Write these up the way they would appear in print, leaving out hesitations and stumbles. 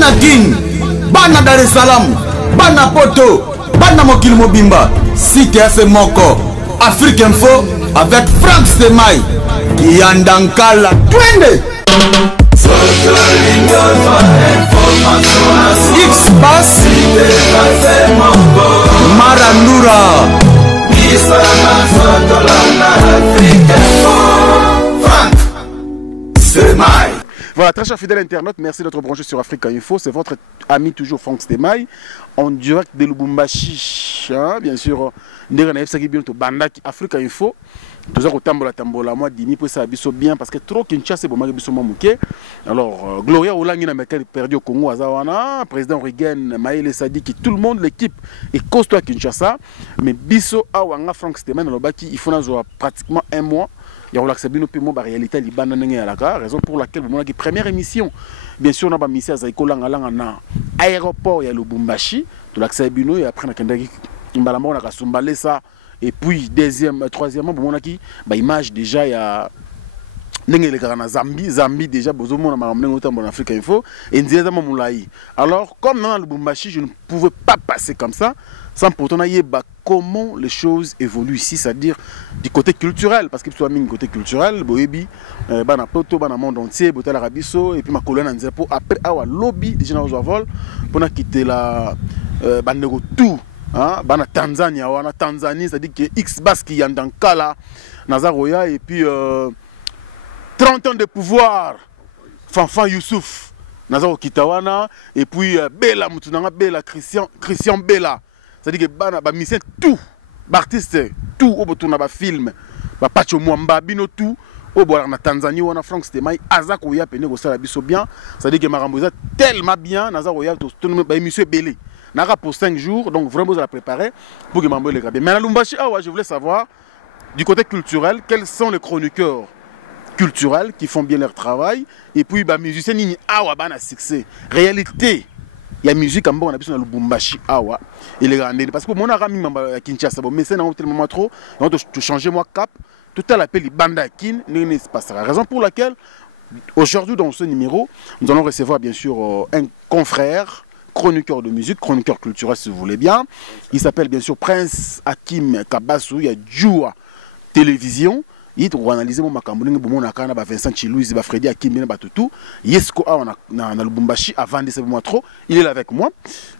bana Guine, bana Dar es Salaam, bana Poto, bana Mokil Mobimba, site FM Moko, Afrique Info avec Frank Stemai, Yandankala, Twende. X-Bass, Marandura. Voilà, très chers fidèles internautes, merci d'être branchés sur Africa Info. C'est votre ami toujours Frank Stemai, en direct de Lubumbashi. Bien sûr, Africa Info. Tout ça, tambola, moi, Dimi, pour ça, bien, parce que trop Kinshasa, c'est bon, alors, Gloria Olangi n'a perdu au Congo, Azawana, président Reagan, Maël Sadiki, tout le monde, l'équipe est costaud à Kinshasa. Mais Bisso, Awanga, Frank Stemai, il faut pratiquement un mois. Il y a la réalité raison pour laquelle la première émission, bien sûr, on a mis à Zaiko Langalanga, aéroport, il y a le Lubumbashi, tout l'accès Bino, et après, on a ça. Et puis, deuxième, troisièmement, on a image déjà, il y a Zambie déjà, en Afrique Info, et alors, comme dans le Lubumbashi, je ne pouvais pas passer comme ça, sans pourtant comment les choses évoluent ici, c'est-à-dire du côté culturel, parce qu'il y a un côté culturel, Boébi, Bana Poto, Bana monde entier, Botel Arabiso, et puis ma colonne Nzepo, après, awa lobby, déjà dans le vol, pour quitter la Bandego tout, Bana Tanzanie, c'est-à-dire que X-Bass qui y a dans Kala, Nazaroya, et puis 30 ans de pouvoir, Fanfan Youssouf, Nazaro Kitawana, et puis Bella Moutunanga, Bella, Christian Bella. C'est-à-dire que mission tout, artiste tout, au bout de film, Pacho Mwamba, Bino tout, au bout de Tanzanie, on a Frank Stemai, Azakoya, Pene, ça la bien. C'est-à-dire que Maramboza tellement bien, Nazaroya, tout le monde, monsieur Belé. Nara pour 5 jours, donc vraiment, vous la préparer pour que Mambo les gabe. Mais à Lubumbashi, je voulais savoir, du côté culturel, quels sont les chroniqueurs culturels qui font bien leur travail, et puis, musiciens, Bana succès. Réalité. Il y a musique en bon, on a besoin de Lubumbashi, il est grandi. Parce que mon ami à Kinshasa, mais c'est tellement trop, on doit changer moi cap, tout à l'appel, il banda Kin, n'est pas ça. La raison pour laquelle, aujourd'hui, dans ce numéro, nous allons recevoir bien sûr un confrère, chroniqueur de musique, chroniqueur culturel si vous voulez bien. Il s'appelle bien sûr Prince Hakim Kabassou, il y a Djoua Télévision. Il faut analyser mon macambouling, bon na kana ba Vincent Chilouis, ba Freddy Akim, ba Tutu. Yesko na Lubumbashi avant de ce mois trop, il est là avec moi.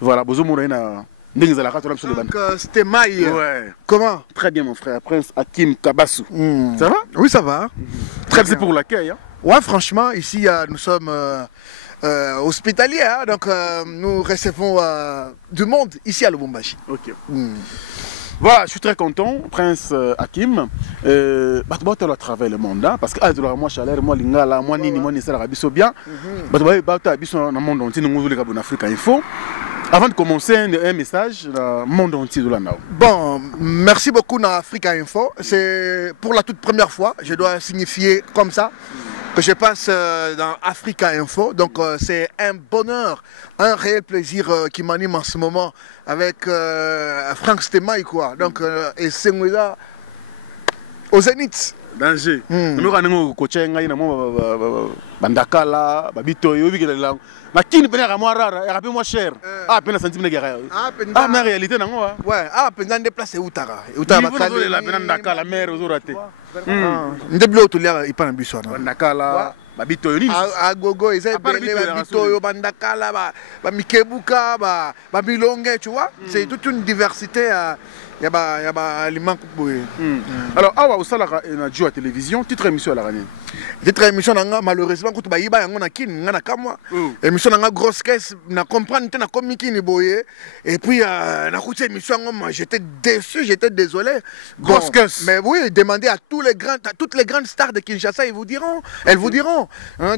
Voilà, bozo mo na ndinga la katona sur les bandes. C'était Maï. Ouais. Comment? Très bien mon frère, Prince Hakim Kabassou. Ça va? Oui, ça va. Très bien pour l'accueil. Ouais, franchement, ici nous sommes hospitaliers, donc nous recevons du monde ici à Lubumbashi. OK. Voilà, je suis très content, Prince Hakim. Tu travailler le monde, parce que moi, chaleur, moi, lingala, moi, nini, moi, nissa, rabiso bien. Tu dans le monde entier, nous sommes en Afrique Info. Avant de commencer, un message dans le monde entier de la NAO. Bon, merci beaucoup dans Africa Info. C'est pour la toute première fois, je dois signifier comme ça, que je passe dans Africa Info. Donc c'est un bonheur, un réel plaisir qui m'anime en ce moment avec Frank Stemai, quoi. Donc et c'est là au Zénith. Danger. Nous avons coaché un bandakala, babito, mais qui ne peut pas moi rare, il y a moins cher. Ah, peine centime de guerre. Ah, mais en réalité, non. Ouais, pendant des places, Outara. Outara, la peine la mer aux oratés. Ndeblo tout l'air, il parle en bus. Bandakala, babito, à gogo, ils aiment les babito, bandakala, mikebuka, babilongue, tu vois. C'est toute une diversité. Il y a aliments. Alors, awa au salaire na Djoua Télévision, titre émission à la ranie. Titre émission malheureusement quand tu vas na kin na kamwa. Émission na grosse caisse na comprendre na komiki ni boye et puis na route émission j'étais déçu, j'étais désolé. Grosse caisse. Mais oui, demandez à toutes les grandes stars de Kinshasa, ils vous diront, elles vous diront.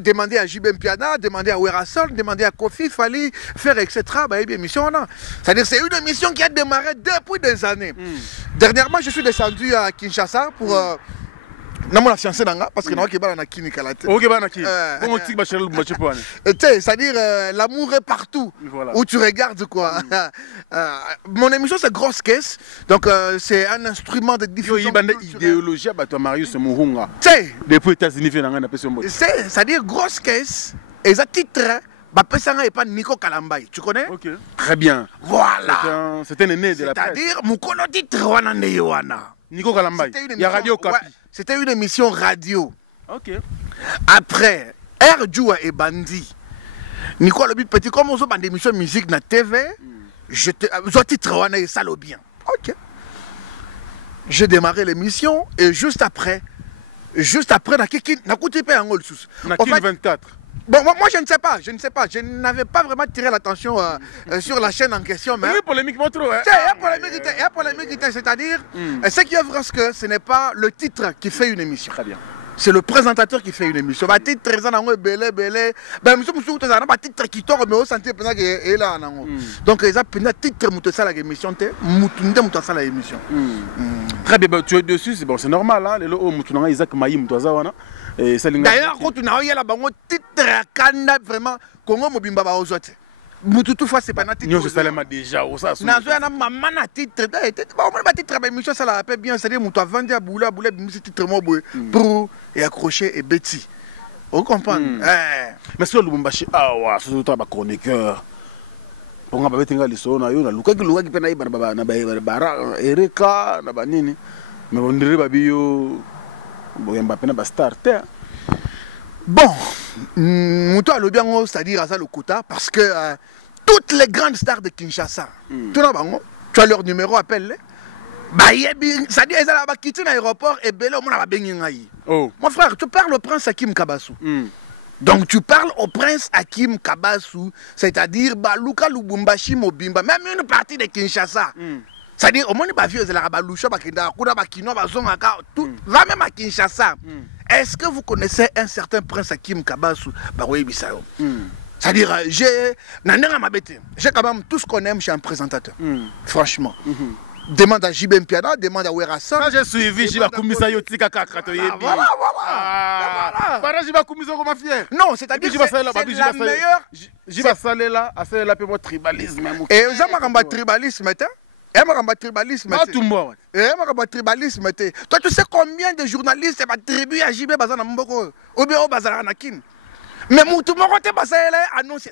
Demandez à JB Mpiana, demandez à Werasol, demandez à Kofi, Fali, faire etc. Émission là. C'est-à-dire c'est une émission qui a démarré depuis des années. Dernièrement, je suis descendu à Kinshasa pour la fiancée parce que c'est-à-dire l'amour est partout où tu regardes quoi. Mon émission c'est grosse caisse, donc c'est un instrument de diffusion. Idéologie à Marius Mouhunga. Depuis États-Unis, c'est-à-dire grosse caisse et ça titre Bapesanga et pas Nico Kalambai. Tu connais? Ok. Très bien. Voilà. C'est un aîné de la presse. C'est-à-dire, Mukolo titre wana ne yoana. Nico Kalambai. Il y a Radio Kapi. Ouais, c'était une émission radio. Ok. Après, Erdjoua et Bandi. Nico le petit, comme on a des émissions de musique na TV, je titre wana et ça le bien. Ok. J'ai démarré l'émission et juste après, na kiki na kuti pe angol sous. Na kiki 24. Bon, moi je ne sais pas, je n'avais pas vraiment tiré l'attention sur la chaîne en question. Mais il y a polémique, mon trou. Il y a polémique, c'est-à-dire, ce qui est vrai, c'est que ce n'est pas le titre qui fait une émission. Très bien. C'est le présentateur qui fait une émission. Le titre, titre qui tombe, mais au santé, est là. Donc, ils ont un titre, l'émission. Très bien, tu es dessus, c'est bon, c'est normal. Hein? Isaac Maïm, d'ailleurs, quand on a eu un titre, vraiment, Congo Mobimba Baozote. Mututu fois c'est pas na titre. Nous c'est déjà au ça. Na zo na maman na titre. Ba on ba titre ba émission ça la rappelle bien, c'est-à-dire mutu a vendu à boula titre mo boy pour et accrocher et Betty. On comprend. Mais sur Lubumbashi wa surtout ba chroniqueur. Ponga ba betinga liso na yo na luka ki pe na iba na ba Erika na ba nini. Mais on dirait ba bio boyamba pe na ba starter. Bon, Moutou a le bien, c'est-à-dire à ça le quota, parce que toutes les grandes stars de Kinshasa, tu as leur numéro, appelle-les. C'est-à-dire qu'ils ont quitté l'aéroport et Bélé, on a bien. Mon frère, tu parles au prince Hakim Kabassou. Donc tu parles au prince Hakim Kabassou, c'est-à-dire Luka Lubumbashi Mobimba, même une partie de Kinshasa. C'est-à-dire, au moins, il va même à Kinshasa. Est-ce que vous connaissez un certain prince Hakim Kabassou? C'est-à-dire, j'ai quand même tout ce qu'on aime chez un présentateur. Franchement. Demande à JB Mpiana, demande à Werasa. Moi j'ai suivi Jiba Koumisa Yotika Kakatoye. Voilà. Jiba Koumisa comme fier. Non, c'est-à-dire que c'est la meilleure. Jiba Salela, a fait la peu tribalisme. Et vous avez tribalisme, tribalisme. Toi, tu sais combien de journalistes attribuent à JB Bazana Mboko ou bien au Bazara Nakin. Mais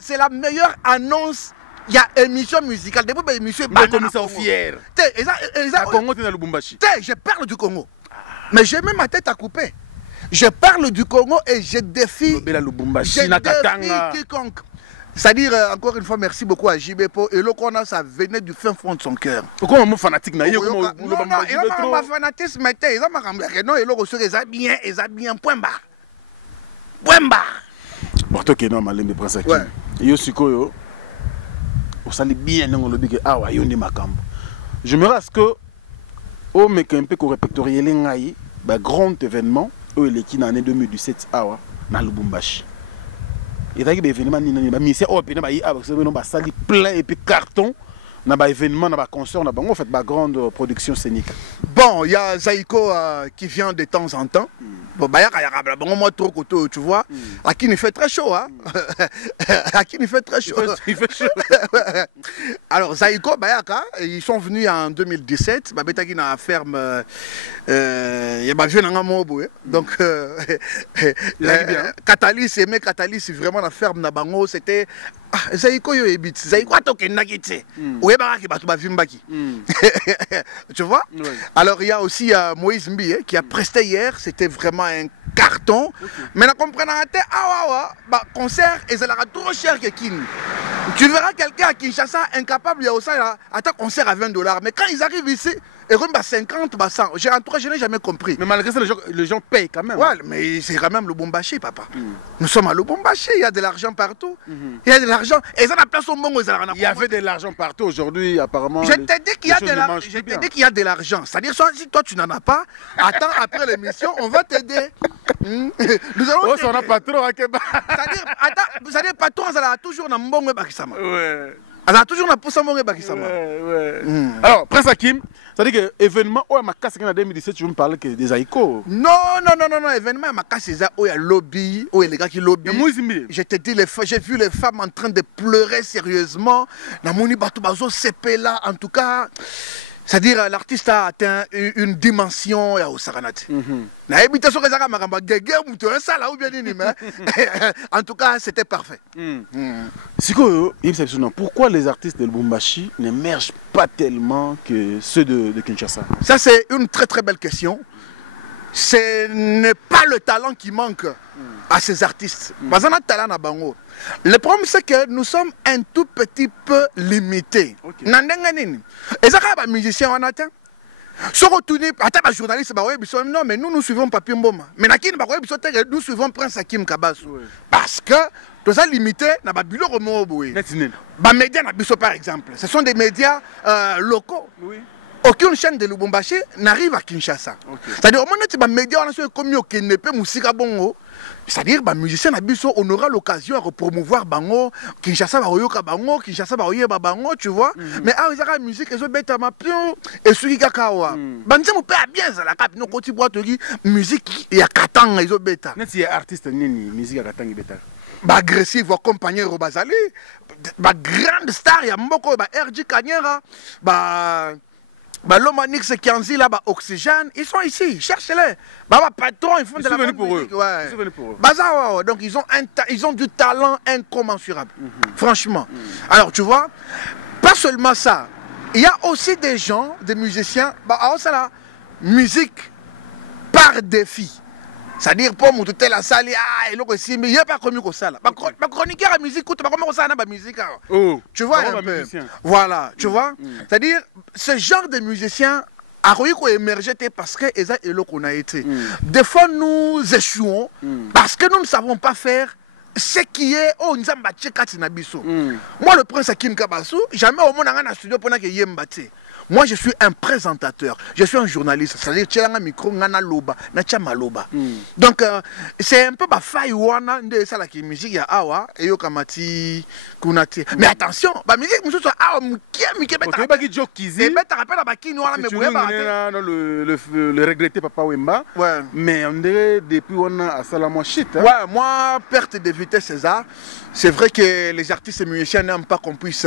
c'est la meilleure annonce. Il y a émission musicale. Depuis l'émission commissaire fier. Je parle du Congo. Mais j'ai même ma tête à couper. Je parle du Congo et je défie quiconque. C'est-à-dire, encore une fois, merci beaucoup à JB Po. Et le qu'on a, ça venait du fin fond de son cœur. Pourquoi on est fanatique? Non, il n'y a pas fanatisme, non, il a bien, point barre. Point barre. Bon, toi qui es normal, mais prince Hakim. Yo sikoyo, on s'allie bien, on le dit que ah ouais, yo ni makambo. Je me rase que, au mec un peu qu'on répertorie les grand événement, où il est qui dans l'année 2017, ah ouais, dans Lubumbashi. Il y a des événements, mais c'est plein et puis carton. On a des événements, on a des concerts, on a fait une grande production scénique. Bon, il y a Zaïko qui vient de temps en temps. Bon, moi trop côté, tu vois. Hakim il fait très chaud, hein. Hakim il fait très chaud. Il fait chaud. Alors Zaïko, Bayaka, ils sont venus en 2017. Babetaki dans la ferme. Il y a vieux Nangamobo. Donc, Catalyst, aimé Catalyst, vraiment la ferme Nabango, c'était. Zaïko yo ebit. Zaïko atoke nakite. Oué baraki batu bavimbaki. Tu vois? Alors il y a aussi Moïse Mbi qui a presté hier, c'était vraiment un carton. Mais na comprenant concert et ça sera trop cher que Kin. Tu verras quelqu'un à Kinshasa incapable de faire un concert à $20. Mais quand ils arrivent ici, et comme 50, 100. Je n'ai jamais compris. Mais malgré ça, les gens payent quand même. Ouais, mais c'est quand même le Lubumbashi, papa. Nous sommes à Lubumbashi, il y a de l'argent partout. Il y a de l'argent. Et ça n'a place au monde. Il y avait de l'argent partout aujourd'hui, apparemment. Je t'ai dit qu'il y a de l'argent. C'est-à-dire, si toi tu n'en as pas, attends après l'émission, on va t'aider. Nous allons ça n'a pas trop à Québec. C'est-à-dire, patron, ça a toujours un bon Bakisama. Ouais. Elle a toujours un pouce bon Bakisama. Alors, Prince Hakim, c'est-à-dire que l'événement, où ma casse en 2017, tu veux me parler que des Aïko? Non, événement, ma casse, c'est où il y a lobby, où il y a les gars qui lobby. Je te dis, j'ai vu les femmes en train de pleurer sérieusement. Namoni Batoubazo, CP là, en tout cas. C'est-à-dire l'artiste a atteint une dimension ya osaranati. Na ebita so kezaka makamba gege muto ça là ou bien nini mais en tout cas c'était parfait. Sikoyo, pourquoi les artistes de Lubumbashi n'émergent pas tellement que ceux de Kinshasa? Ça c'est une très très belle question. Ce n'est pas le talent qui manque à ces artistes. Parce qu'on a talent à Bango. Le problème c'est que nous sommes un tout petit peu limités. Et ça les musiciens on attend. Si on retourne, les journalistes, non mais nous suivons Papi Mboma. Mais nous suivons Prince Hakim Kabasu. Parce que tout ça limité, na ba bilo romo boy. Ba médias na biso par exemple. Ce sont des médias locaux. Aucune chaîne de Lubumbashi n'arrive à Kinshasa. C'est-à-dire, au moment où les médias ont commis au Kenepe, Moussika Bongo, c'est-à-dire, les musiciens on aura l'occasion de promouvoir Bango, Kinshasa Baroyoka Bango, Kinshasa Baroyoka Bango, tu vois. Mais ah, ils ont la musique, ils ont bêta ma pion, et celui qui a kawa. Banzé mon père bien, ça la cap, nous quand tu bois, tu dis, musique, il y a Katang, ils ont bêta. N'est-ce qu'il y a artiste nini, musique à Katang et bêta? Bah agressif, accompagné Robazali, bah grande star, il y a Mboko, bah RJ Kanyera, bah. L'Omanix Kianzi là, Oxygène, ils sont ici, cherchez-les. Patron, ils font de la bonne musique. Ouais. Donc ils ont du talent incommensurable, franchement. Alors tu vois, pas seulement ça, il y a aussi des gens, des musiciens, ça là, musique par défi. C'est-à-dire, pour mon tout la salle, il n'y a pas comme ça. Ma chroniqueur à musique, écoute, pas comme ça, la musique. Tu vois un peu. Voilà, tu vois. C'est-à-dire, ce genre de musiciens a émergé parce que c'est qu'on a été. Des fois, nous échouons parce que nous ne savons pas faire ce qui est moi, le prince Hakim Kabasu, jamais au monde dans un studio pour que je moi, je suis un présentateur, je suis un journaliste, c'est-à-dire que j'ai un micro, loba, maloba. Donc, c'est un peu ma faille de ça qui musique, il y a awa, et yo kamati kunati. Mais attention, la musique, je suis awa, le regretté Papa Wemba, mais on dirait depuis on a à Salamwa shit. Ouais, moi, perte de vitesse, César. C'est vrai que les artistes et musiciens n'aiment pas qu'on puisse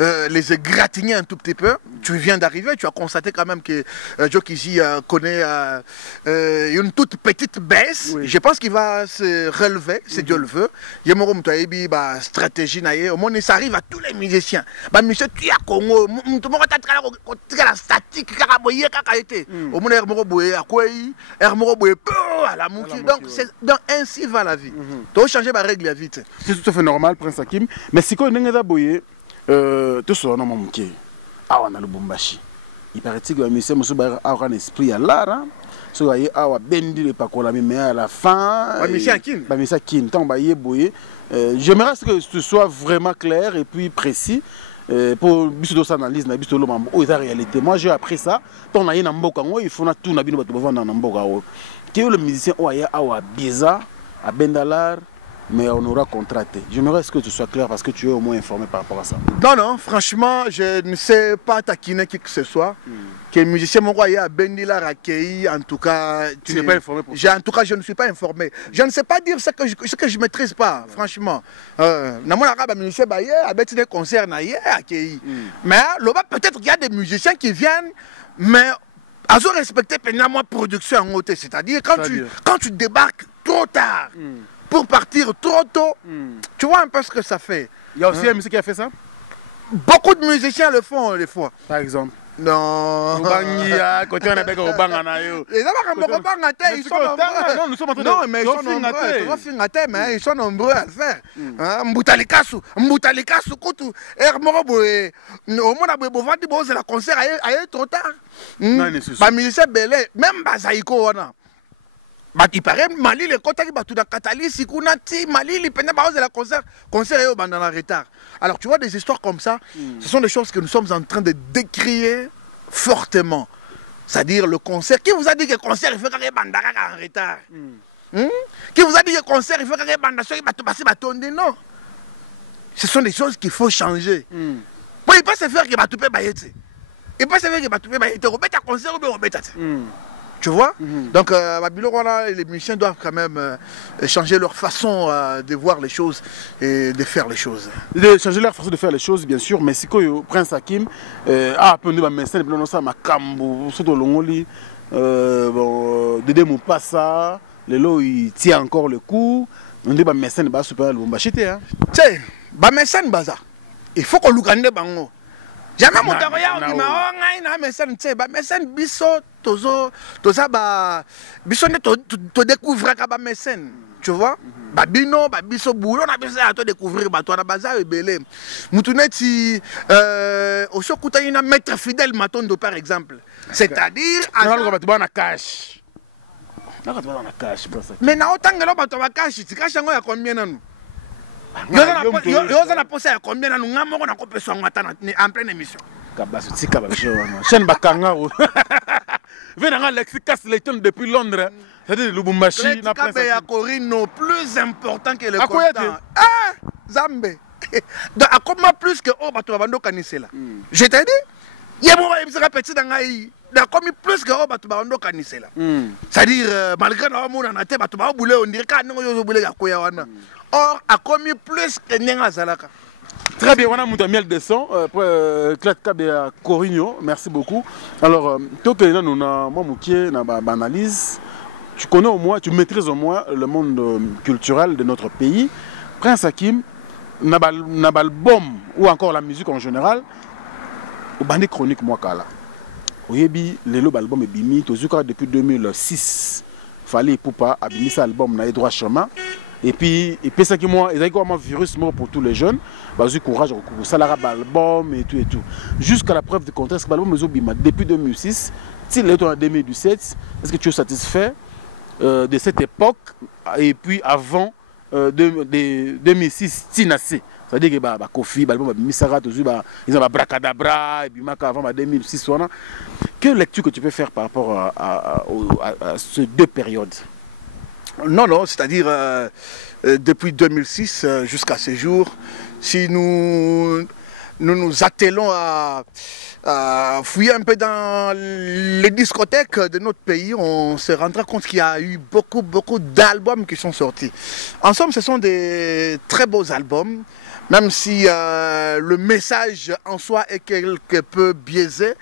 les égratigner un tout petit peu. Tu viens d'arriver, tu as constaté quand même que Joe Kizi connaît une toute petite baisse. Oui. Je pense qu'il va se relever, si Dieu le veut. Il y a une stratégie, au moins ça arrive à tous les musiciens. Monsieur, tu as Congo, tu as la statique, au moins donc ainsi va la vie. Tu dois changer ma règle vite. C'est tout à fait normal, Prince Hakim. Mais si on est boyé, tout ça, on a mon pied. Ah, on a le Lubumbashi. Il paraît que le monsieur a un esprit à l'art. So, il y a un bendi le pacola, mais à la fin. Monsieur Hakim, j'aimerais que ce soit vraiment clair et puis précis. Pour biso analyse na biso lomambo o eza réalité. Moi j'ai appris ça ton na yena mboka ngo il faut na tout na bino bato bavanda na mboka o que le musicien o aya awa biza à Bendalar mais on aura contracté. J'aimerais que tu sois clair parce que tu es au moins informé par rapport à ça. Non, franchement, je ne sais pas taquiner qui que ce soit. Que le musicien Mongoya à Bendalar accueilli, en tout cas. Tu n'es pas informé pour ça. En tout cas, je ne suis pas informé. Je ne sais pas dire ce que je ne maîtrise pas, franchement. Dans mon arabe, le musicien Baye a des concerts accueilli. Mais peut-être qu'il y a des musiciens qui viennent, mais à se respecter pénalement production en haute. C'est-à-dire quand tu débarques trop tard. Pour partir trop tôt, tu vois un peu ce que ça fait. Il y a aussi un musicien qui a fait ça? Beaucoup de musiciens le font des fois. Par exemple? Non. Ils sont nombreux à le faire. Mboutalikasu, Ermoroboé, au moins la concert a trop tard. Les musiciens belés, même Bazaïko, il paraît Mali les côtés qui battent dans Katali, Sikunati, Mali les peines de la concert est dans la retard. Alors tu vois des histoires comme ça, ce sont des choses que nous sommes en train de décrier fortement. C'est-à-dire le concert. Qui vous a dit que le concert il faut qu'il y ait bandara en retard? Qui vous a dit que le concert il faut qu'il y ait bandara qui va passer bâtonner? Non. Ce sont des choses qu'il faut changer. Bon, il peut se faire que va tout payer. Il peut se faire que va tout payer. Il peut se concert ou bien. Tu vois? Donc, les musiciens doivent quand même changer leur façon de voir les choses et de faire les choses. De changer leur façon de faire les choses, bien sûr, mais si le Prince Hakim a appelé ma médecin, ma cambo, surtout l'ongoli, Dédé Moupassa, Lelo, il tient encore le coup. On dit que ma médecin va super le bombachité. Tiens, ma médecin baza. Il faut qu'on l'ougande bango. Jamais mon taroya on dit ma médecin tiens, ma médecin biso tozo biso ne to découvrir ka ba médecin. Tu vois? Babino, babiso boulot na biso à to découvrir ba toi na baza ebele. Mutuneti au sokuta ina maître fidèle Matondo par exemple. C'est-à-dire à la cash. Mais na otangelo bato ba cash, ti cash ngo ya combien nanu? Yo na posa ya combien nanu ngamoko na kopesa ngata en pleine émission. Kabasu tika ba jona. Chaîne bakanga. Venanga Lexicas Layton depuis Londres. C'est-à-dire Lubumbashi na presse. Ya Corino plus important que le content. Ah, Zambé. Donc à comment plus que oh bato bando kanisela. Je t'ai dit, yebo ba ibisa petit dangai. Il commis plus que bato bando kanisela. C'est-à-dire malgré na mona na te bato ba boulé on dirait ka ngo boulé ya koya wana. Or a commis plus que nenga zalaka. Très bien, on a monté miel de son Claude Kabea Corigno, merci beaucoup. Alors toi que nous na moi moukié na analyse, tu connais au moins, tu maîtrises au moins le monde culturel de notre pays. Prince Hakim na album ou encore la musique en général au bandit chronique moi kala. Oyebi lelo album est bimi tozuka depuis 2006. Fallait poupa abimi ça album na droit chemin. Et puis ça qui moi, ils ont comme un virus mort pour tous les jeunes. Bah j'ai courage pour ça l'album et tout et tout. Jusqu'à la preuve du contraire, ce album est bima depuis 2006. S'il est en 2017, est-ce que tu es satisfait de cette époque et puis avant 2006 Tinasé? C'est-à-dire que bah Kofi, l'album Misara, ils ont Bracadabra et puis avant 2006. Quelle lecture que tu peux faire par rapport à ces deux périodes? Non, c'est-à-dire depuis 2006 jusqu'à ce jour, si nous attelons à fouiller un peu dans les discothèques de notre pays, on se rendra compte qu'il y a eu beaucoup d'albums qui sont sortis. En somme, ce sont des très beaux albums, même si le message en soi est quelque peu biaisé.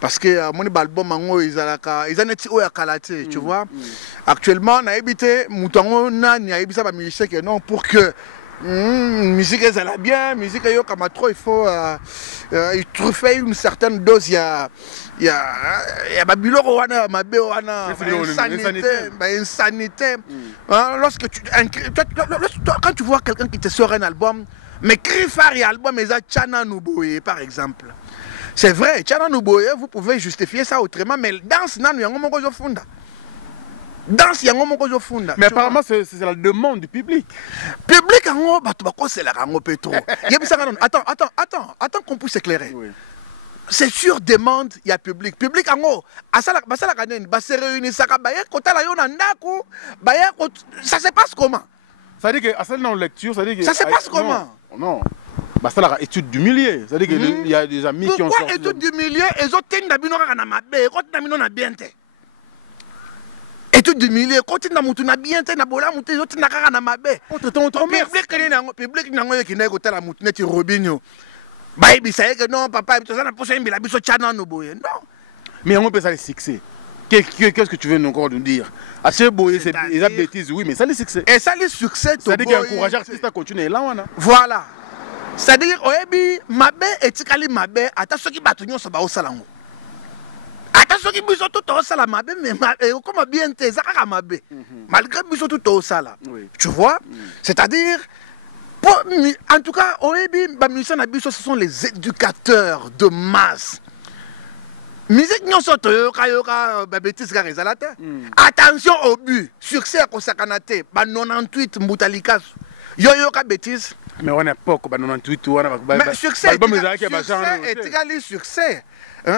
Parce que mon album ils ont kalaté, tu vois. Actuellement, on a habité Moutango, ni a habité sa musique non pour que musique elle a bien, musique yo comme trop il faut il trouver une certaine dose il y a babilo wana mabe wana insanité. Lorsque quand tu vois quelqu'un qui te sort un album, mais crie phare album mais ça Chana Nuboye par exemple. C'est vrai, Tchana Nuboye, vous pouvez justifier ça autrement, mais danse, nanu yango moko zo funda. Danse yango moko zo funda. Mais apparemment, c'est la demande du public. Public yango, bah tu vas quoi c'est la rango pétro. Attends qu'on puisse éclairer. Oui. C'est sur demande, il y a public. Public yango, asala kanen, bah se réunir ça kabaye kota la yona ndako, baye ça se passe comment? Ça dit que asala dans lecture, ça dit que ça se passe comment? Non. Bah ça la étude du milieu, c'est-à-dire qu'il y a des amis qui ont sorti. Pourquoi étude du milieu et autres t'es na mabe, quand na bino na bien te. Étude du milieu, quand t'es na mutu na bien te na bola mutu autres na kaka na mabe. Public nango qui n'est côté la mutu neti Robinho. Bah il ça que non papa, ça na poser mbila biso Tchana Nuboye. Non. Mais on peut ça les succès. Qu'est-ce que tu veux encore nous dire? Assez Boye, c'est des bêtises, oui, mais ça les succès. Et ça les succès, c'est-à-dire qu'il y a encouragé l'artiste à continuer là, voilà. C'est-à-dire, oyebi, mabe etikali mabe, ata soki bato nyonso ba osalango. Ata soki biso tout osala mabe, mais comme bien te zakaka mabe. Malgré biso tout osala. Tu vois? C'est-à-dire, en tout cas, oyebi, ba musiciens na biso, ce sont les éducateurs de masse. Musique nyonso yoka ba bêtise ka rezalate. Attention au but. Succès ko sakanate, ba 98 Mbutalikasu. Yoka bêtise. Mais on n'a pas que 98 ou mais succès est égal succès.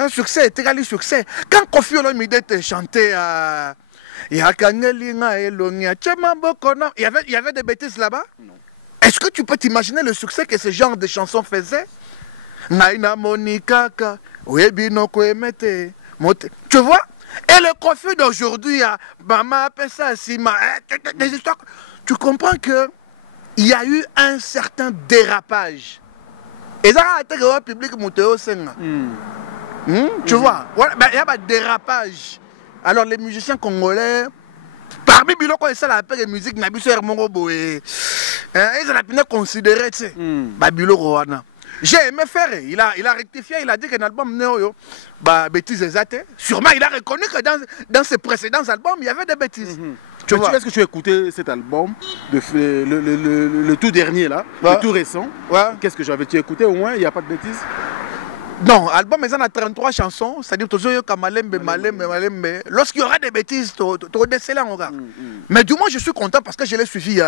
Succès est égal succès. Quand Kofi Olomide te chantait il y avait des bêtises là-bas? Est-ce que tu peux t'imaginer le succès que ce genre de chansons faisait? Tu vois? Et le Kofi d'aujourd'hui, maman appelle ça Sima, des histoires. Tu comprends que il y a eu un certain dérapage. Et ça a été le public monté au sein. Tu vois, il y a un dérapage. Alors les musiciens congolais, parmi les gens qui appellent la musique, ils ont considéré, tu sais, j'ai aimé faire, il a rectifié, il a dit qu'un album néo, bêtises exactes. Sûrement, il a reconnu que dans ses précédents albums, il y avait des bêtises. Est-ce que tu as écouté cet album, le tout dernier là, le tout récent? Qu'est-ce que j'avais écouté au moins? Il n'y a pas de bêtises? Non, l'album il a 33 chansons, c'est-à-dire toujours Malembe. Lorsqu'il y aura des bêtises, tu vas déceler en regard. Mais du moins, je suis content parce que je l'ai suivi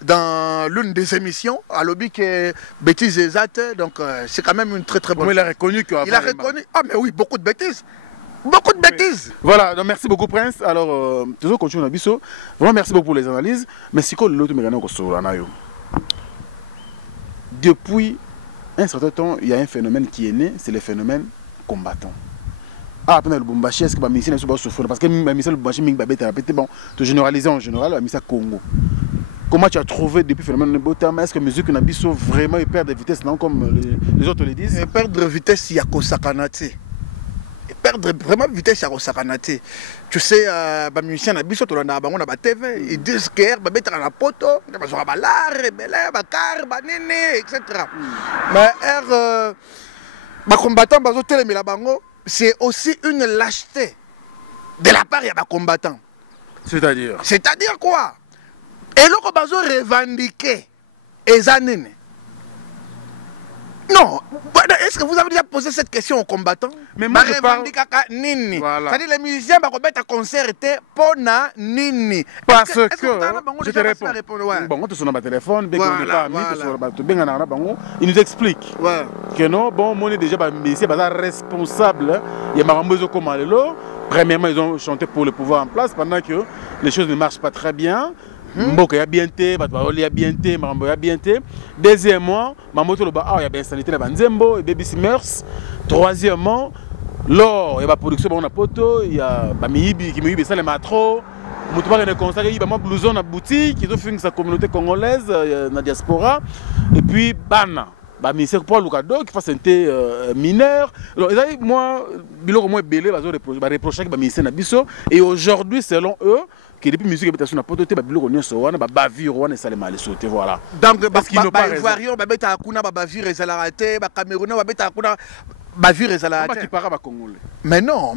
dans l'une des émissions, à l'objet que bêtises exactes. Donc, c'est quand même une très très bonne. Il a reconnu qu'il a reconnu. Ah, mais oui, beaucoup de bêtises. Beaucoup de bêtises. Voilà, donc merci beaucoup Prince. Alors, toujours continue à Bisso. Vraiment merci beaucoup pour les analyses. Mais si quoi l'autre me depuis un certain temps, il y a un phénomène qui est né, c'est le phénomène combattant. Ah, pendant le Lubumbashi, est-ce que ma mission est souffrir? Parce que ma mission le Lubumbashi, bon, tu généralises en général, la mission Congo. Comment tu as trouvé depuis le phénomène de Botama? Est-ce que musique n'a pas vraiment perd de vitesse, non, comme les autres le disent? Perdre de vitesse, il y a Kosakanate. Perdre vraiment vitesse à Kosakanate. Tu sais, les musiciens na biso to na bango na ba TV, ils disent que ba mettre na poto, ba zo ba la rebelle, ba car, ba nene, etc. Mais ba combattant ba zo telemela bango, c'est aussi une lâcheté de la part ya ba combattant. C'est-à-dire quoi? Et là ba zo revendiquer ezanene. Non, est-ce que vous avez déjà posé cette question aux combattants? Mais moi je parle... Nini. Voilà. C'est-à-dire les musiciens vont mettre un concert pour Nini. Parce que je te réponds. Bon, on te sonne à téléphone, il nous explique que non, bon, on est déjà responsable. Il y a Marambozo Komalelo. Premièrement, ils ont chanté pour le pouvoir en place pendant que les choses ne marchent pas très bien. Mboka ya bien té, Batwaoli ya bien té, Marambo ya bien té. Deuxièmement, Mamoto le ba, il y a bien sanité la Banzembo et Baby Simmers. Troisièmement, l'or, il y a la production on a poto, il y a Bamibi qui me dit ça les matro. Moutouba qui constate il y a ma blouson à boutique, ils ont fait sa communauté congolaise dans la diaspora et puis Bana. Bah ministère Paul Lucado qui fasse un thé mineur. Alors moi, biloko moi belé va reprocher que ministère na biso et aujourd'hui selon eux que depuis musique habitation na pototé ba biloko nyonso wana ba bavure wana ça les mal sauté voilà. Donc parce qu'ils n'ont pas raison. Ba beta akuna ba bavure ezalaraté, ba Camerounais ba beta akuna bavure ezalaraté. Comment tu parles ba Congolais? Mais non,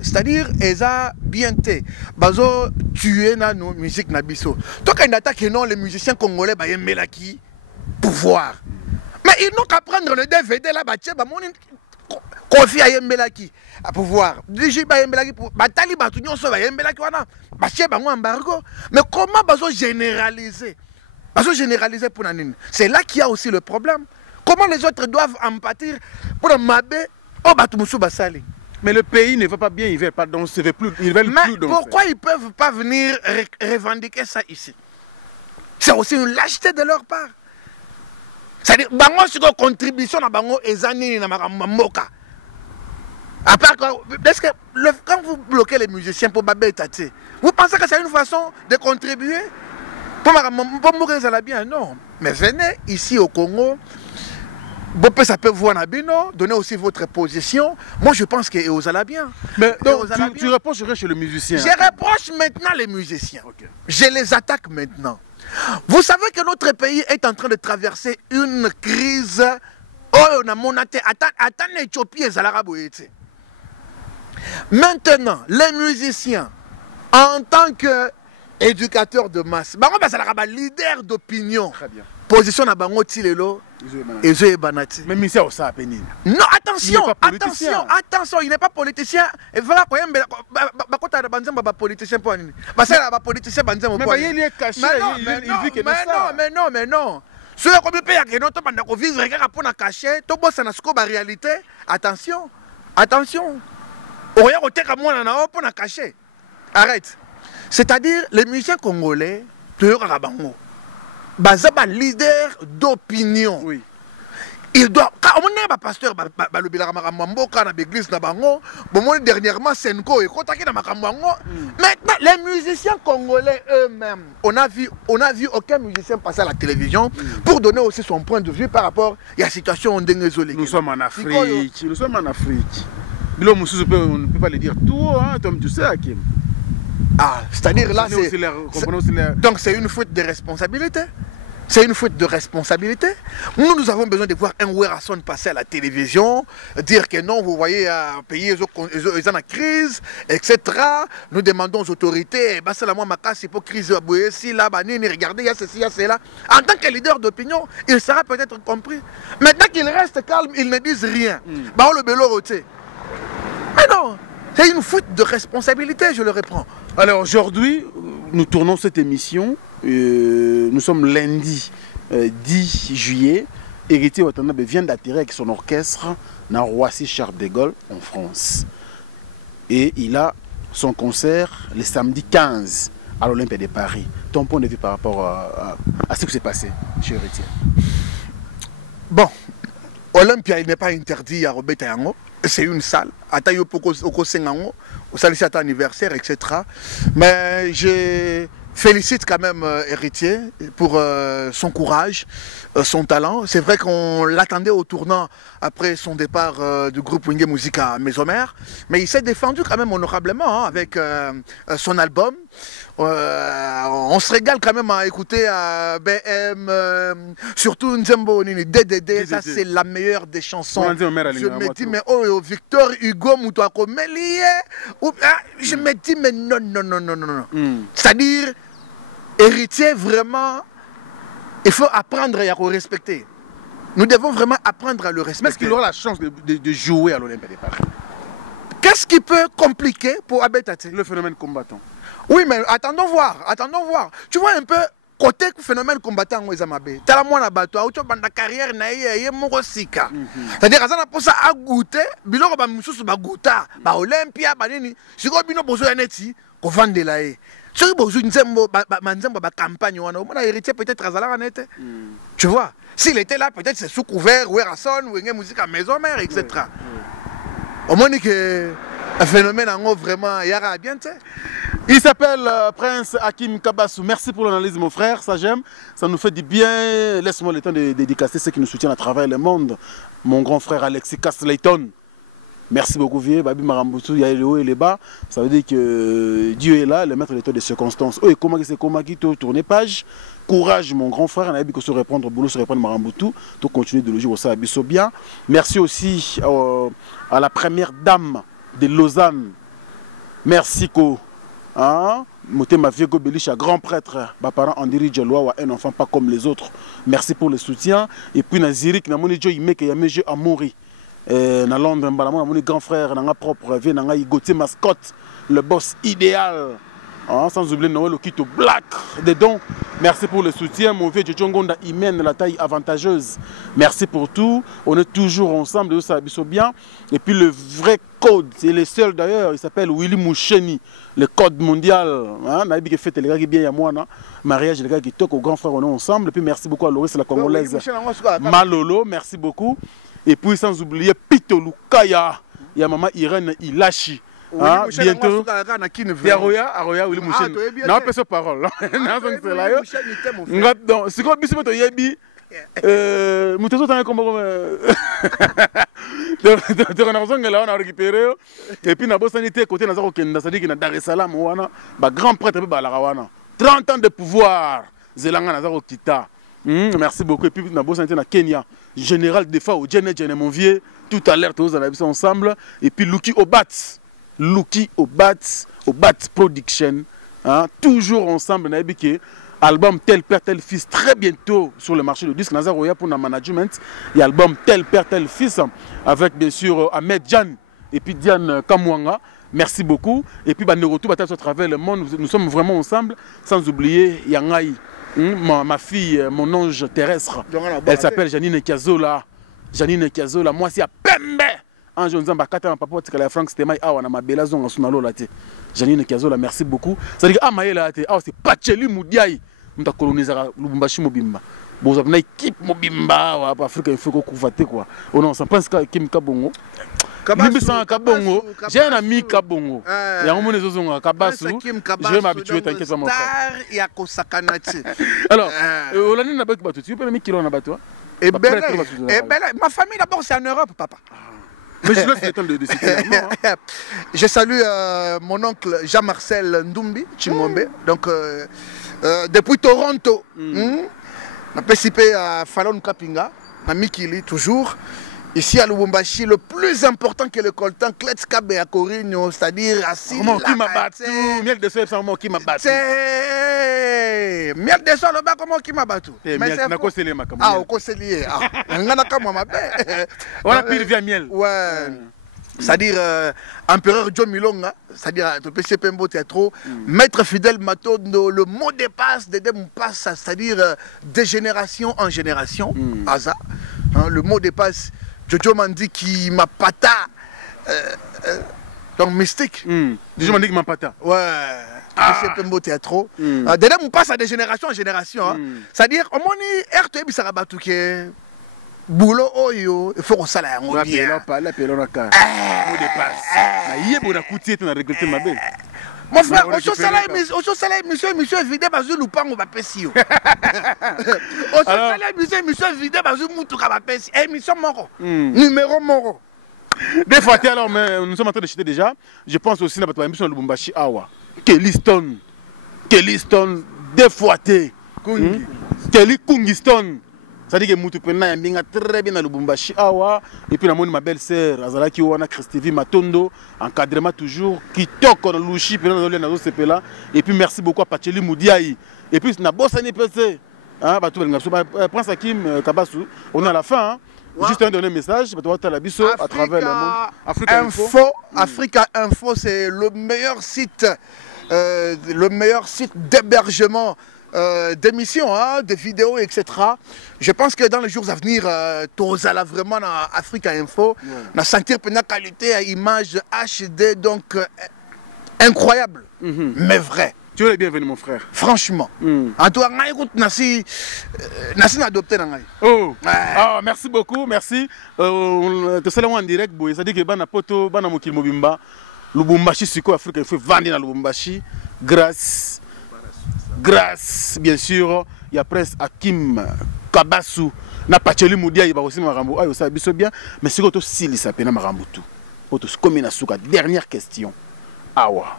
c'est-à-dire eza bien té. Bazo tuer na nos musique na biso. Toi quand attaque non les musiciens congolais ba yemelaki pouvoir. Mais ils n'ont qu'à prendre le DVD là, Kofi a yembelaki à pouvoir. DJ ba yembelaki pour batali batunyo so ba yembelaki wana. Bache bango embargo. Mais comment bazo généraliser? Bazo généraliser pour nanine. C'est là qu'il y a aussi le problème. Comment les autres doivent en pâtir pour mabé oh batumusu basali. Mais le pays ne va pas bien, ils veulent pas danser, ils veulent plus danser. Pourquoi ils ne peuvent pas venir revendiquer ça ici? C'est aussi une lâcheté de leur part. C'est-à-dire, bango sur la contribution à bango ezani na mamoka. À part parce que quand vous bloquez les musiciens pour babé tati, vous pensez que c'est une façon de contribuer pour mourir ça bien? Non. Mais venez ici au Congo. Ça peut voir Nabino, donner aussi votre position. Moi je pense que vous allez bien. Mais donc, tu reprocherais chez le musicien? Je reproche maintenant les musiciens. Okay. Je les attaque maintenant. Vous savez que notre pays est en train de traverser une crise. Oh, on a monaté. Attends, l'Éthiopie et maintenant, les musiciens, en tant qu'éducateurs de masse, leader d'opinion, position à Bango Tilelo et Zoé Banati. Mais ministère ça a pénible. Non, attention, attention, il n'est pas politicien. Et voilà quoi, il y a politicien pour lui. Parce que les politiciens mais il est caché, il vit que ça. Mais non. Ceux qui ont payé que notre bande de vivre, regarde pour la cacher, tout bon ça n'a pas réalité. Attention. On regarde au terre moi on a pour la cacher. Arrête. C'est-à-dire les musiciens congolais, tu regardes Bango. Bazaba leader d'opinion. Oui. Il doit, quand Ah, on est pasteur, le Bilaramambo, quand on a l'église, dernièrement, Senko, et quand on a maintenant, les musiciens congolais eux-mêmes, on a vu aucun musicien passer à la télévision pour donner aussi son point de vue par rapport à la situation en Dénézolé. Nous sommes en Afrique. Nous sommes en Afrique. On ne peut pas le dire tout, hein, Tom, tu sais, Hakim. Ah, c'est-à-dire là, donc c'est une faute de responsabilité. C'est une faute de responsabilité. Nous avons besoin de voir un Werrason passer à la télévision, dire que non, vous voyez, pays ils ont la crise, etc. Nous demandons aux autorités, c'est la moi c'est pour crise, si là, regardez, il y a ceci, il y a cela. En tant que leader d'opinion, il sera peut-être compris. Maintenant qu'il reste calme, ils ne disent rien. Le bélo roté. Mais non, c'est une faute de responsabilité, je le reprends. Alors aujourd'hui, nous tournons cette émission. Nous sommes lundi 10 juillet. Héritier Watanabe vient d'atterrir avec son orchestre dans Roissy Charles de Gaulle en France. Et il a son concert le samedi 15 à l'Olympe de Paris. Ton point de vue par rapport à ce qui s'est passé chez Héritier? Bon, Olympia, il n'est pas interdit à Robert Tayango. C'est une salle. Atayo Poko Sengango, au salle de anniversaire, etc. Mais je félicite quand même Héritier pour son courage, son talent. C'est vrai qu'on l'attendait au tournant après son départ du groupe Wingé Musique à Maisomère. Mais il s'est défendu quand même honorablement avec son album. On se régale quand même à écouter BM, surtout Nzembo Nini, DDD, ça c'est la meilleure des chansons. Je me dis, mais oh, Victor Hugo Moutouako Mélié, je me dis, mais non, non, non, non, non. C'est-à-dire, Héritier, vraiment, il faut apprendre à le respecter. Nous devons vraiment apprendre à le respecter. Mais est-ce qu'il aura la chance de jouer à l'Olympe de Paris? Qu'est-ce qui peut compliquer pour Abétaté? Le phénomène combattant. Oui, mais attendons voir, attendons voir. Tu vois un peu côté phénomène combattant où ils amabé. T'as la moine à bateau, où tu as la carrière naïe, morosika. C'est-à-dire, ça n'a pas ça à goûter, biloko ba mususu ba goûta, ba Olympia, ba nini. Si vous avez besoin de neti, qu'on vende de l'aïe. Si vous avez besoin de campagne, on a héritier peut-être à Zala nette. Tu vois, s'il était là, peut-être c'est sous couvert, Werrason, ou une musique à maison mère, etc. Au moins que un phénomène en vraiment, il y aura bien. Il s'appelle Prince Hakim Kabassou. Merci pour l'analyse, mon frère. Ça j'aime. Ça nous fait du bien. Laisse-moi le temps de dédicacer ceux qui nous soutiennent à travers le monde. Mon grand frère Alexis Castleton. Merci beaucoup, vieux. Babi Maramboutou, il y a les hauts et les bas. Ça veut dire que Dieu est là, le maître des temps de circonstances. Oh, et comment c'est comment qui tourner page. Courage, mon grand frère. On a dit que se répondre au boulot, se répondre Maramboutou. Tout continuer de le jouer au Sabiso bien. Merci aussi à la première dame de Lausanne. Merci, Ko. Hein? Motema Viego Belisha, grand prêtre, parent Andiri Djeloua, un enfant pas comme les autres. Merci pour le soutien. Et puis Nazirik, Namoni Joe, il met qu'il y a mes jeux à mourir. Dans Londres, mon grand frère, dans ma propre vie, dans Gauthier Mascotte, le boss idéal. Hein? Sans oublier Noël Okito Black dedans. Merci pour le soutien. Mon vieux Djongonda, il mène la taille avantageuse. Merci pour tout. On est toujours ensemble, ça abisso bien. Et puis le vrai code, c'est le seul d'ailleurs, il s'appelle Willy Moucheni. Le code mondial, hein, on a dit que fête les gars qui bien à moi, mariage les gars qui toquent au grand frère, on est ensemble. Et puis merci beaucoup à Loris, la congolaise Malolo, merci beaucoup. Et puis sans oublier Pito Lukaya, il y a maman Irène Ilachi. Hein, bientôt, il y a Aroya, Willy Moucheni. Non, pas sa parole. Non, c'est quoi, bisous, tu yabi. Mouteso t'as comme on a récupéré et puis na bosanité côté na Kenda ça dit que na Dar es Salaam wana ba grand prêtre ba la wana 30 ans de pouvoir zelanga na kita. Merci beaucoup et puis na bosanité na Kenya général des fois au Djene mon vieux tout à l'heure tous on ensemble et puis Lucky Obat Production hein, toujours ensemble na biké album Tel Père Tel Fils très bientôt sur le marché du disque Nazaroya pour le management. Il y a l'album Tel Père Tel Fils avec bien sûr Ahmed Jan et puis Diane Kamwanga. Merci beaucoup. Et puis Neurotou à travers le monde. Nous sommes vraiment ensemble. Sans oublier Yangaï, ma fille, mon ange terrestre. Elle s'appelle Janine Kiazola. Janine Kiazola. Moi c'est à Pembe. Un jeune Zamba Kata, ma papa, c'est que la Franck Stemai, ah, on a ma belle zone en Sunalo là. Janine Kiazola, merci beaucoup. Ça dit que ah, Maëla, ah, c'est Pacheli Moudiaï. Nous avons colonisé Lubumbashi Mobimba. Bon, ça équipe mobimba, Afrique, il faut qu'on fasse quoi. Oh non, ça pense qu'à Kim Kabongo. Kabongo, j'ai un ami Kabongo. Il y a un moment où Kabasu, je vais m'habituer, t'inquiète pas mon frère. Alors, Olani n'a pas de bateau. Tu peux me dire qu'il en a bateau? Et ma famille d'abord c'est en Europe, papa. Mais je laisse le temps de citer. Je salue mon oncle Jean-Marcel Ndumbi Chimombe. Donc depuis Toronto, on a participé à Fallon Kapinga, à Mikili toujours. Ici à Lubumbashi, le plus important que le coltan, Kletskabe à Corigno, c'est-à-dire assis. Comment qui m'a battu? Miel de soie, c'est qui m'a battu. Miel de soie, le bas, comment qui m'a battu? Mais c'est conseillé, ma ah, au conseiller. On a pris via miel. Ouais. C'est-à-dire Empereur John Milonga, c'est-à-dire PCP Mbo Théâtre, Maître Fidel Matondo, le mot de passe de passe, c'est-à-dire de génération en génération, Aza, le mot de passe. Jojo Mandi qui m'a pata, donc mystique. Jojo Mandi qui m'a pata. Ouais, c'est un beau théâtre. D'ailleurs, on passe de génération en génération. C'est-à-dire, au moins, RTB Sarabatouké, boulot, oyo, il faut qu'on s'aille en haut. Mon frère, au soleil, monsieur, vidé, bazou, loupang, on va péter. Au soleil, monsieur, vidé, bazou, moutou, on va péter. Émission moro. Numéro moro. Des fois, alors, nous sommes en train de chuter déjà. Je pense aussi à la émission de Lubumbashi Awa. Kelly Stone, des fois, Kelly Kungiston. C'est-à-dire que Moutou Pena est très bien à Lubumbashi Awa. Et puis, ma belle-sœur, Azalaki Wana Christevi Matondo, encadrement toujours, qui toque dans l'ouchi, et puis merci beaucoup à Pacheli Moudiaï. Et puis, na bossa ni PC. Prince Hakim Kabasu, on est à la fin. Juste un dernier message, à travers le monde. Africa Info, c'est le meilleur site d'hébergement. D'émissions, de vidéos, etc. Je pense que dans les jours à venir, tous allons vraiment dans Africa Info, na sentir une qualité à image HD, donc incroyable, mais vrai. Tu es le bienvenu, mon frère. Franchement. En tout cas, nasi adopté dans oh, merci beaucoup, merci. Tu sais en direct, ça dit que bana poto, bana mokil mobimba, Lubumbashi siko Africa Info vendre dans Lubumbashi grâce, bien sûr, il y a Prince Hakim Kabasu, na Pacheli Moudia, il va aussi marambo. Ah, ça biso bien, mais c'est que si il s'appelle marambo tout. Autos comme na suka. Dernière question. Awa.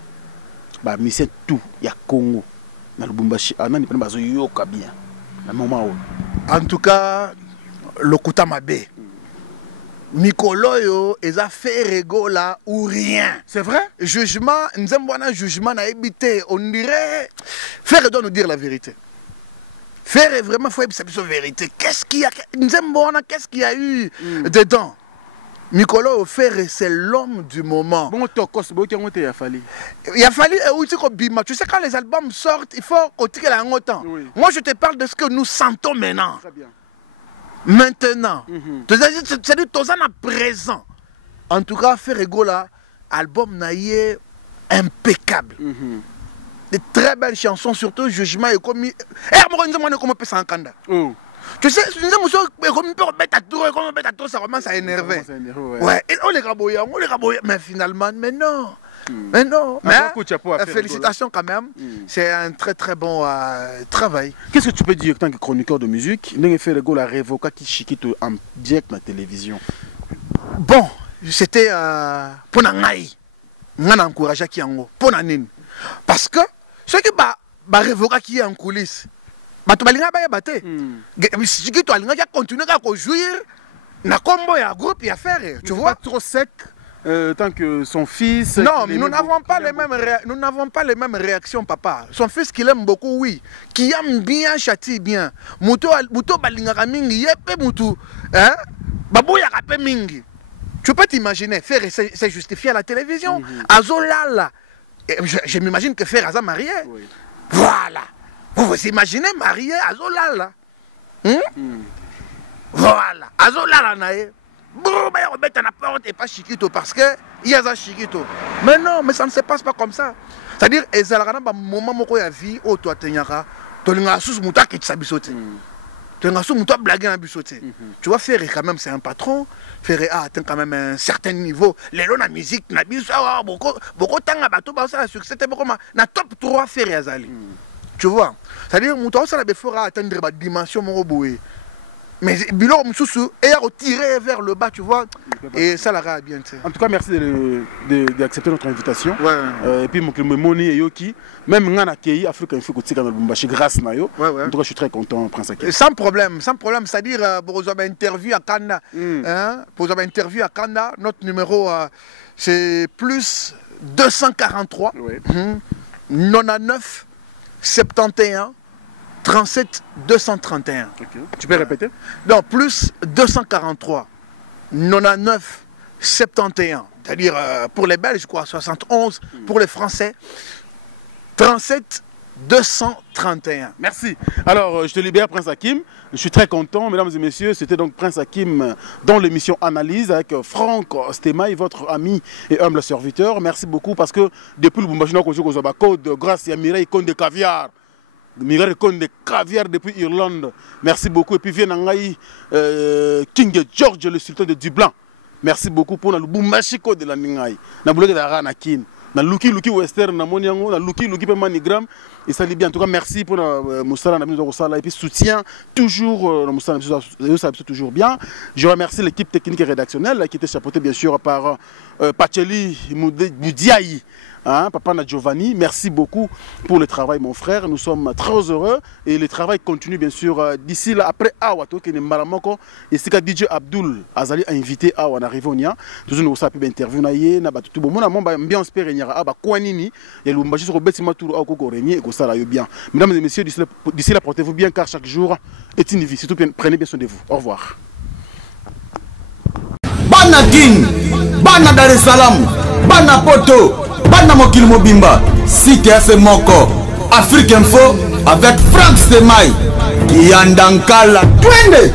Bah mission tout, il y a Congo. Na Lubumbashi, nani pena bazo yoka bien. Na moment où. En tout cas, le Koutamabe. Mikoloyo, ils ont fait rigola ou rien. C'est vrai? Jugement, nous avons un jugement à éviter. On dirait. Faire doit nous dire la vérité. Faire vraiment, il faut savoir la vérité. Qu'est-ce qu'il y a? Nous avons qu'est-ce qu'il y a eu dedans? Mikolo Ferre, c'est l'homme du moment. Bon, il a fallu. Il a fallu, tu sais, quand les albums sortent, il faut tirer la temps. Moi, je te parle de ce que nous sentons maintenant. Très bien. Maintenant, c'est-à-dire tous en présent. En tout cas, Ferregola, album naïe impeccable. De très belles chansons, surtout Jugement et commis. Tu sais, ça commence à énerver. Ouais, on les raboye, mais finalement, mais non. Mais non, mais félicitations quand même, c'est un très très bon travail. Qu'est-ce que tu peux dire en tant que chroniqueur de musique? N'en fait le la révoca qui chiquite en direct dans la télévision. Bon, c'était pour n'engager, n'en encourager qui en haut, pour n'en parce que ce qui va révoca qui est en coulisses, bah tu vas l'engager bah battre. Si tu vas l'engager continuer à jouir, na combo ya groupe ya faire, tu vois trop sec. Tant que son fils... Non, nous n'avons pas les mêmes réactions, papa. Son fils qu'il aime beaucoup, oui. Qui aime bien, châtie bien. Mouto balingara mingi, yepe moutou. Hein? Babou yarape mingi. Tu peux t'imaginer, faire c'est justifié à la télévision. Azolala. Je m'imagine que faire Aza marié. Voilà. Vous vous imaginez marié Azolala. Voilà. Azolala nae. On met la porte et pas Chiquito parce que il y a ça Chiquito. Mais non, mais ça ne se passe pas comme ça. C'est-à-dire, il y a un moment où il y a vie, où tu as tenu, tu as sous mouta qui t'sabisote. Tu as blagué un busoté. Tu vois, Ferré, quand même, c'est un patron. Ferré a atteint quand même un certain niveau. Les lots de la musique, beaucoup de temps à bateau, ça succès, na top 3 Ferré Azali. Tu vois, c'est-à-dire, mon ça a atteindre la dimension moroboué. Mais Bilor Moussoussou est retiré vers le bas, tu vois. Et ça l'a bien. En tout cas, merci d'accepter notre invitation. Ouais. Et puis, mon Moni et Yoki, même en Akei, Afrique Info, grâce à eux. En tout cas, je suis très content, Prince Hakim. Sans problème. C'est-à-dire, pour vous avoir interview à Kanda, pour vous avoir interview à Kanda, notre numéro, c'est plus 243 99 71 37 231. Okay. Tu peux répéter? Non, plus 243 99 71. C'est-à-dire pour les Belges, quoi, 71. Pour les Français, 37 231. Merci. Alors, je te libère, Prince Hakim. Je suis très content, mesdames et messieurs. C'était donc Prince Hakim dans l'émission Analyse avec Franck Stemay, votre ami et humble serviteur. Merci beaucoup parce que depuis le Bumbashi, grâce à Mireille Conde de Caviar. Mireille Conde de Caviar depuis Irlande. Merci beaucoup. Et puis vient Nangaï King George, le sultan de Dublin. Merci beaucoup pour le Bumbashi de la Ningaï. Na boulot de la Ranakin. Na Luki Western, na Moniango, na Luki Manigram. Et ça bien. En tout cas, merci pour Moussala, et puis soutien toujours Moussala, toujours bien. Je remercie l'équipe technique et rédactionnelle qui était chapeautée bien sûr par Pacheli Moudiaï. Hein, Papa na Giovanni, merci beaucoup pour le travail mon frère, nous sommes très heureux et le travail continue bien sûr d'ici là après Awa qui est Malamoko et c'est que DJ Abdul Azali a invité Awa na Rivonia toujours nous sapé interview na yé na batutu bon mon ambiance pérennière aba kwanini ya lumbashi sur betima tour au koko régner et ko sala yo bien mesdames et messieurs d'ici là portez-vous bien car chaque jour est une vie surtout prenez bien soin de vous au revoir. Bana King Bana Dar es Salaam Bana Poto Bana Mokil Mobimba, Cité FM Moko, Afrique Info avec Franck Stemay, Kiandankala, Twende.